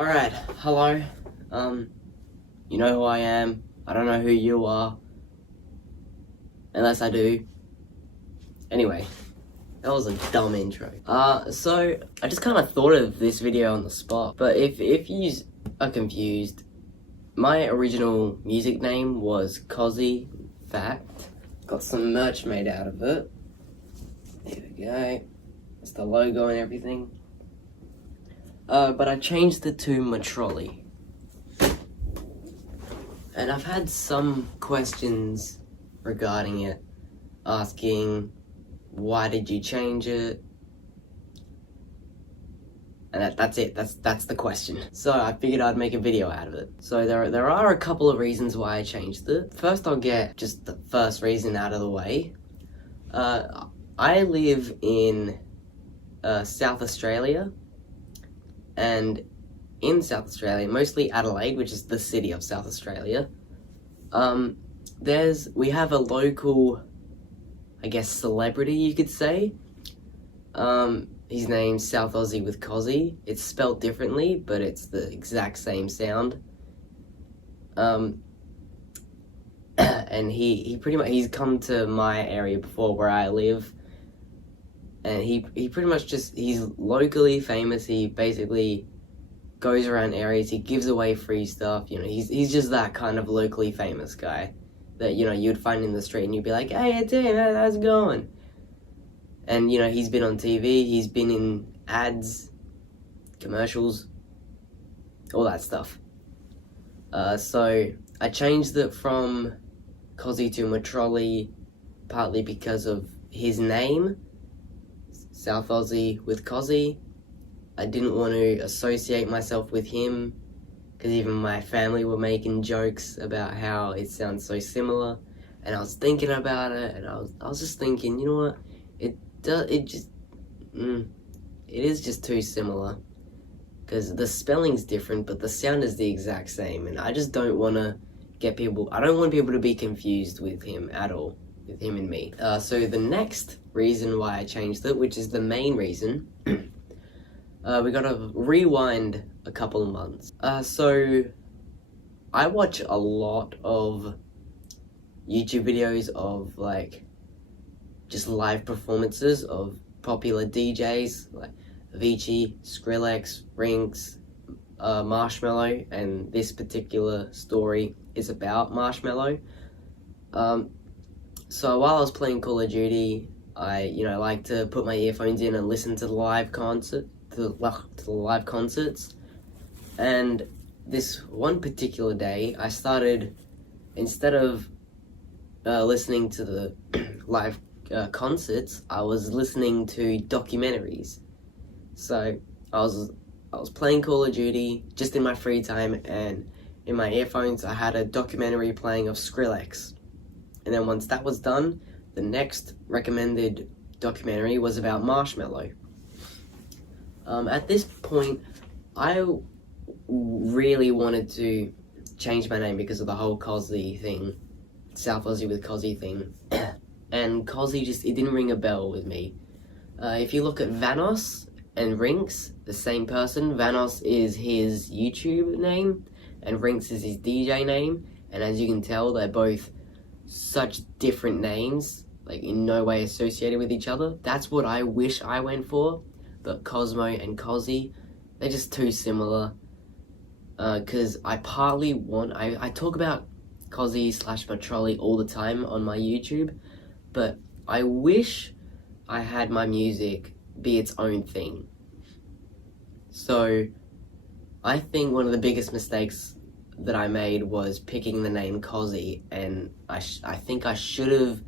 Alright, hello. You know who I am. I don't know who you are. Unless I do. Anyway, that was a dumb intro. So I just kind of thought of this video on the spot. But if you are confused, my original music name was Cozy. In fact, got some merch made out of it. There we go. It's the logo and everything. But I changed it to Metrolly. And I've had some questions regarding it, asking, why did you change it? And that's it, that's the question. So I figured I'd make a video out of it. So there are a couple of reasons why I changed it. First, I'll get just the first reason out of the way. I live in South Australia. And in South Australia, mostly Adelaide, which is the city of South Australia, we have a local, I guess, celebrity, you could say. His name's South Aussie with Cozy. It's spelled differently, but it's the exact same sound. And he's come to my area before where I live. And he pretty much he's locally famous. He basically goes around areas, he gives away free stuff, he's just that kind of locally famous guy that, you'd find in the street and you'd be like, hey, Tim, how's it going? And, he's been on TV, he's been in ads, commercials, all that stuff. So I changed it from Cozy to Metrolly, partly because of his name, South Aussie with Cozy. I didn't want to associate myself with him, because even my family were making jokes about how it sounds so similar, and I was thinking about it, and I was just thinking, you know what, it is just too similar, because the spelling's different, but the sound is the exact same, and I just don't want to I don't want people to be confused with him at all, with him and me. So the next reason why I changed it, which is the main reason, we gotta rewind a couple of months. So I watch a lot of YouTube videos of just live performances of popular DJs like Avicii, Skrillex, Rinks, Marshmello, and this particular story is about Marshmello. So while I was playing Call of Duty, I like to put my earphones in and listen to the live concerts, and this one particular day I started, instead of listening to the live concerts, I was listening to documentaries. So I was playing Call of Duty just in my free time, and in my earphones I had a documentary playing of Skrillex. And then once that was done, the next recommended documentary was about Marshmello. At this point, I really wanted to change my name because of the whole Cozy thing, South Aussie with Cozy thing, and Cozy it didn't ring a bell with me. If you look at Vanos and Rinks, the same person. Vanos is his YouTube name, and Rinks is his DJ name, and as you can tell, they're both such different names, in no way associated with each other. That's what I wish I went for. But Coszmo and Cozy, they're just too similar. Because I talk about Cozy / Metrolly all the time on my YouTube, but I wish I had my music be its own thing. So I think one of the biggest mistakes that I made was picking the name Cozy, and I think I should have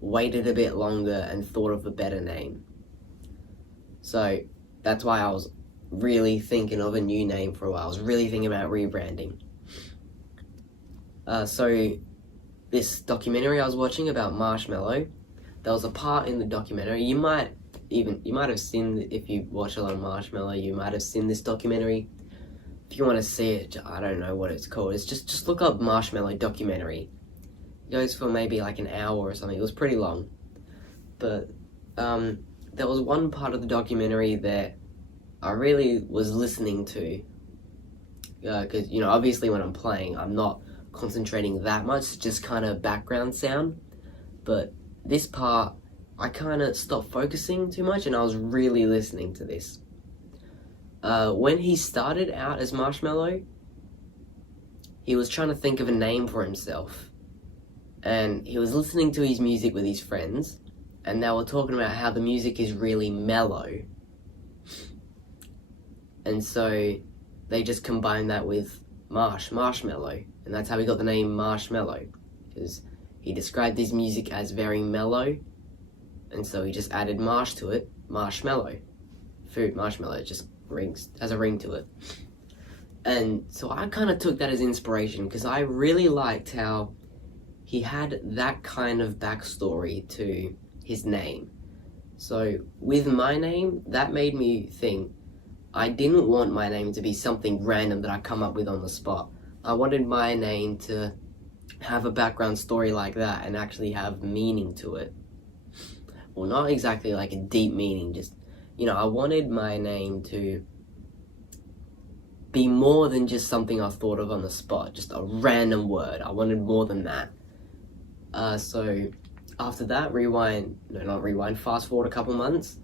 waited a bit longer and thought of a better name. So that's why I was really thinking of a new name for a while. I was really thinking about rebranding. So this documentary I was watching about Marshmello, there was a part in the documentary, you might have seen, if you watch a lot of Marshmello, you might have seen this documentary. If you want to see it, I don't know what it's called. It's just look up Marshmello documentary. It goes for maybe an hour or something. It was pretty long. But there was one part of the documentary that I really was listening to, because you know, obviously when I'm playing, I'm not concentrating that much, just kind of background sound. But this part, I kind of stopped focusing too much, and I was really listening to this. When he started out as Marshmello, he was trying to think of a name for himself, and he was listening to his music with his friends, and they were talking about how the music is really mellow, and so they just combined that with marshmallow, and that's how he got the name Marshmello, because he described his music as very mellow, and so he just added marsh to it, marshmallow. Food, marshmallow, just has a ring to it. And so I kind of took that as inspiration, because I really liked how he had that kind of backstory to his name. So with my name, that made me think, I didn't want my name to be something random that I come up with on the spot. I wanted my name to have a background story like that and actually have meaning to it. Well, not exactly like a deep meaning, just, you know, I wanted my name to be more than just something I thought of on the spot, just a random word. I wanted more than that. So after that, fast forward a couple months,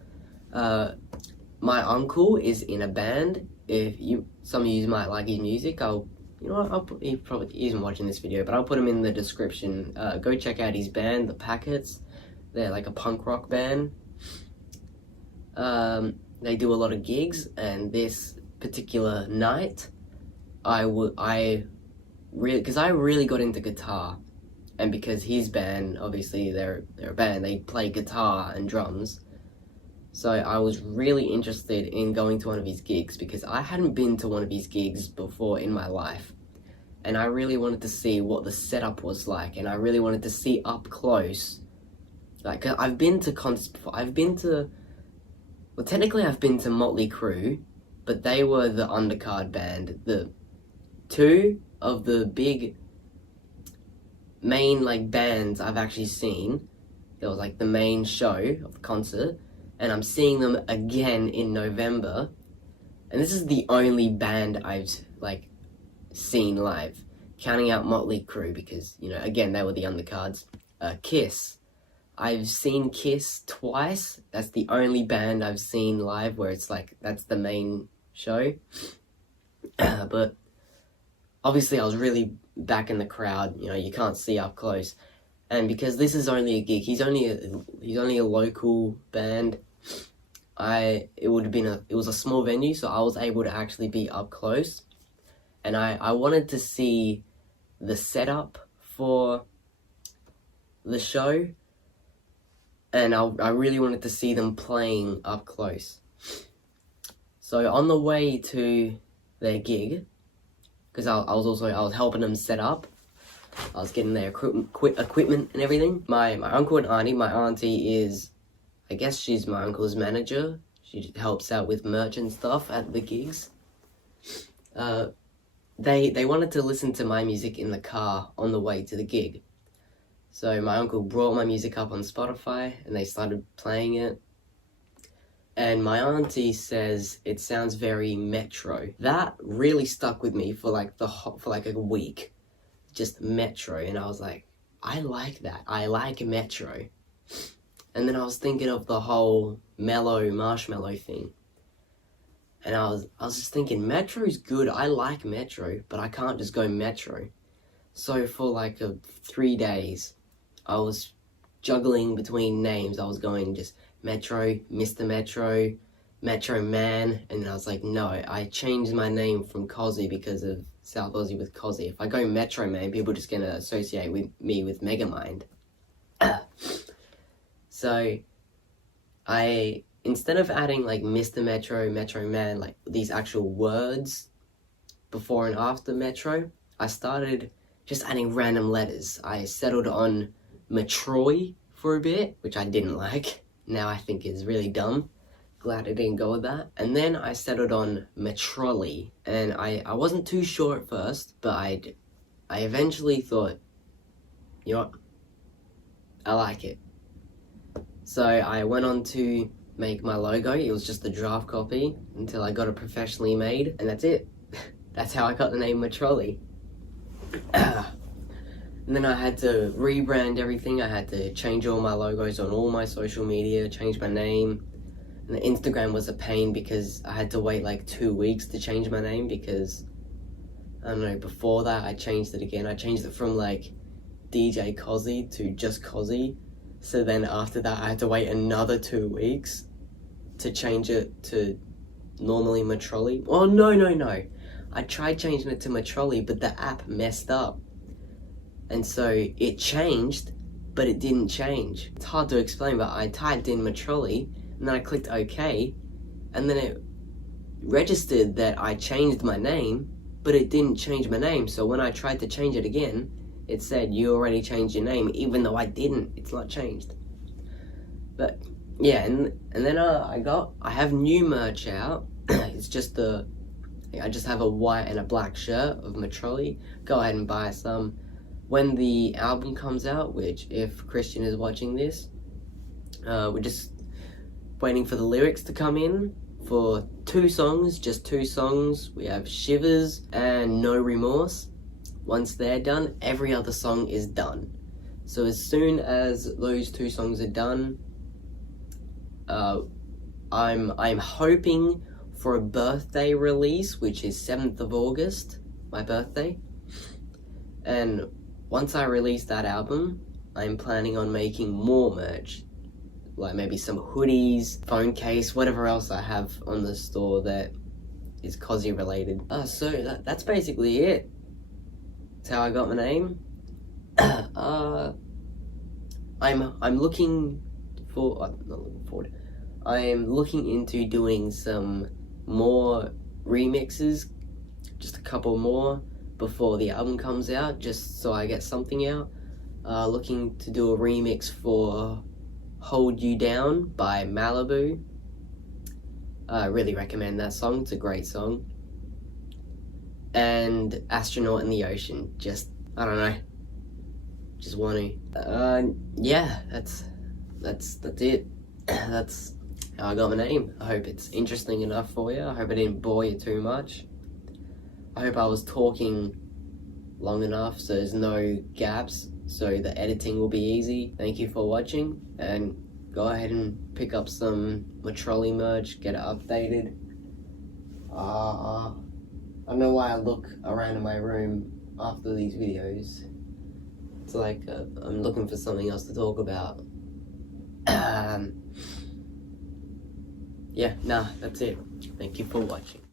my uncle is in a band. Some of you might like his music, he probably isn't watching this video, but I'll put him in the description. Go check out his band, The Packets. They're like a punk rock band. They do a lot of gigs, and this particular night, because I really got into guitar, and because his band, obviously they're a band, they play guitar and drums, so I was really interested in going to one of his gigs, because I hadn't been to one of his gigs before in my life, and I really wanted to see what the setup was like, and I really wanted to see up close. Like, I've been to concerts before. Technically I've been to Motley Crue, but they were the undercard band. The two of the big main like bands I've actually seen, there was like the main show of the concert, and I'm seeing them again in November, and this is the only band I've like seen live, counting out Motley Crue, because, you know, again, they were the undercards. Kiss. I've seen Kiss twice. That's the only band I've seen live where it's like, that's the main show. But obviously I was really back in the crowd, you know, you can't see up close. And because this is only a gig, he's only a local band, it was a small venue, so I was able to actually be up close. And I wanted to see the setup for the show, and I really wanted to see them playing up close. So on the way to their gig, because I was helping them set up, I was getting their equipment and everything. My uncle and auntie, my auntie is, I guess she's my uncle's manager. She helps out with merch and stuff at the gigs. They wanted to listen to my music in the car on the way to the gig. So my uncle brought my music up on Spotify, and they started playing it. And my auntie says it sounds very Metro. That really stuck with me for like a week. Just Metro, and I was like, I like that. I like Metro. And then I was thinking of the whole mellow marshmallow thing. And I was just thinking, Metro's good. I like Metro, but I can't just go Metro. So for like 3 days, I was juggling between names. I was going just Metro, Mr. Metro, Metro Man, and then I was like, no, I changed my name from Cozzy because of South Aussie with Cozzy. If I go Metro Man, people are just going to associate me with Megamind. So instead of adding like Mr. Metro, Metro Man, like these actual words before and after Metro, I started just adding random letters. I settled on Metrolly for a bit, which I didn't like. Now I think is really dumb. Glad I didn't go with that. And then I settled on Metrolly, and I wasn't too sure at first, but I eventually thought, you know what, I like it. So I went on to make my logo. It was just a draft copy until I got it professionally made, and that's it. that's how I got the name Metrolly. And then I had to rebrand everything. I had to change all my logos on all my social media, change my name. And the Instagram was a pain because I had to wait like 2 weeks to change my name because, I don't know, before that I changed it again. I changed it from like DJ Cozzy to just Cozzy. So then after that I had to wait another 2 weeks to change it to normally Metrolly. Oh, no. I tried changing it to Metrolly, but the app messed up. And so it changed, but it didn't change. It's hard to explain, but I typed in Metrolly, and then I clicked OK, and then it registered that I changed my name, but it didn't change my name. So when I tried to change it again, it said, you already changed your name, even though I didn't. It's not changed. But yeah, and then I have new merch out. It's just I just have a white and a black shirt of Metrolly. Go ahead and buy some. When the album comes out, which if Christian is watching this, we're just waiting for the lyrics to come in for 2 songs, just 2 songs. We have Shivers and No Remorse. Once they're done, every other song is done. So as soon as those 2 songs are done, I'm hoping for a birthday release, which is 7th of August, my birthday. And once I release that album, I'm planning on making more merch, like maybe some hoodies, phone case, whatever else I have on the store that is Cozzy related. So that's basically it. That's how I got my name. I'm looking for, not looking forward, I am looking into doing some more remixes, just a couple more before the album comes out, just so I get something out. Looking to do a remix for Hold You Down by Malibu. I really recommend that song, it's a great song. And Astronaut in the Ocean, just, I don't know, just want to. Yeah, that's it. That's how I got my name. I hope it's interesting enough for you. I hope I didn't bore you too much. I hope I was talking long enough so there's no gaps, so the editing will be easy. Thank you for watching, and go ahead and pick up some Metrolly merch, get it updated. I don't know why I look around in my room after these videos. It's like I'm looking for something else to talk about. Yeah, nah, that's it. Thank you for watching.